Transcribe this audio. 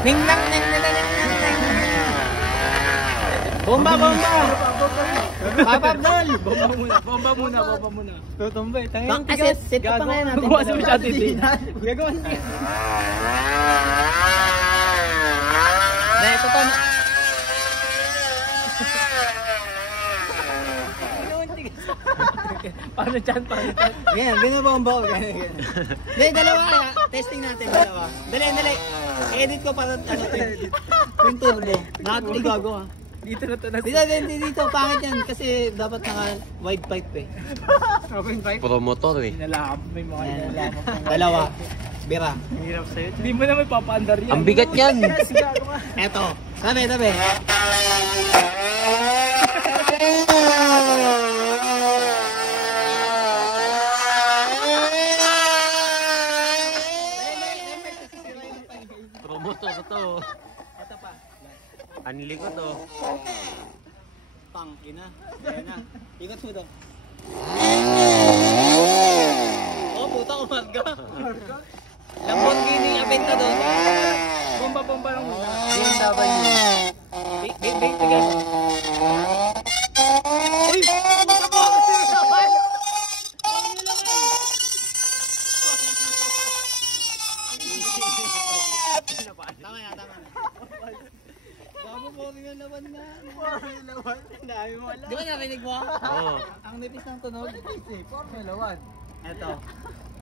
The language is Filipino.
Ning lang, ning. Bomba! Papabdol! Bomba muna. Tutumbay, tangin. Set up pa ngayon natin. Magawa sa masyado din. Gagawa siya. Ito to. Paano dyan? Ganyan bomba ko. Ganyan. Dali, dalawa. Testing natin, dalawa. Dali. Edit ko para ano to. Yung turbo. Nakatuloy gago ha. Dito na to na. Dito, pangit yan. Kasi dapat naka wide pipe eh. Open pipe? Promotor eh. Nalahap. May mga nalahap. Dalawa. Bira. Hirap sa'yo. Hindi mo naman papaandar yan. Ang bigat yan. Eto. Tabi. Promotor to. Ito pa. Anli ko to. Pang, ina. Ayan na. Ikot mo daw. Oh, puta umarga. Lamborghini Aventador. Bomba lang muna. BMW. Bigyan. Uy! Tama na. Bago po rin ang laban na. Dami mo alam. Di ba narinig mo? Oo. Ang nipis ng tunog. Formula 1. Eto.